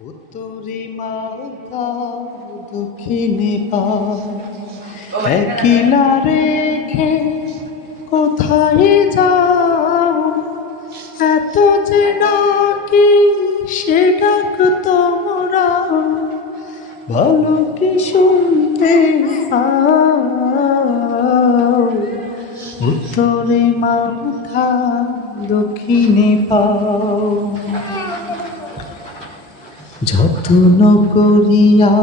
উত্তরে মাথা দক্ষিণে পা একলা রেখে কোথায় যাও এত যে ডাকি সে ডাক তোমরা ভালো কি শুনতে পাও উত্তরে মাথা দক্ষিণে পাও যত্ন করিয়া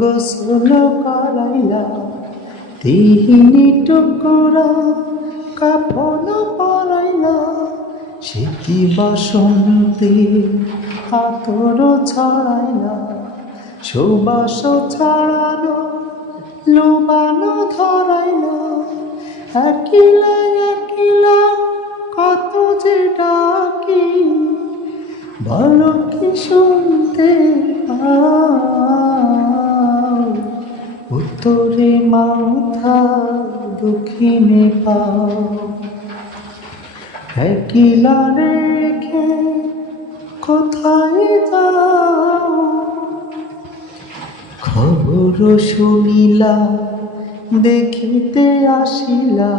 গোসল করাইলা তিহিনি টুকুরা কাফন পরাইলা শীতি বাসন্তী আতর ছড়াইলা সুবাস ছড়ানো লুবানো ধরাইলা একলা একলা কত যে ডাকি ভালো কি শুনতে পাও উত্তরে মাথা দক্ষিণে পাও একলা রেখে কোথায় যাও খবর শুনিলা দেখিতে আসিলা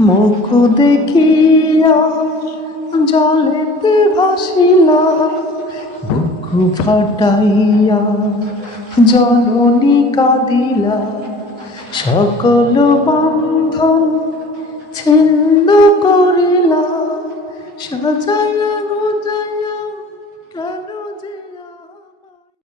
মুখ দেখিয়া জলেতে ভাসিলা বুক ফাটাইয়া জননী কাঁদিলা সকল বন্ধন ছিন্ন করিলা সাজাইয়া গুজাইয়া কেন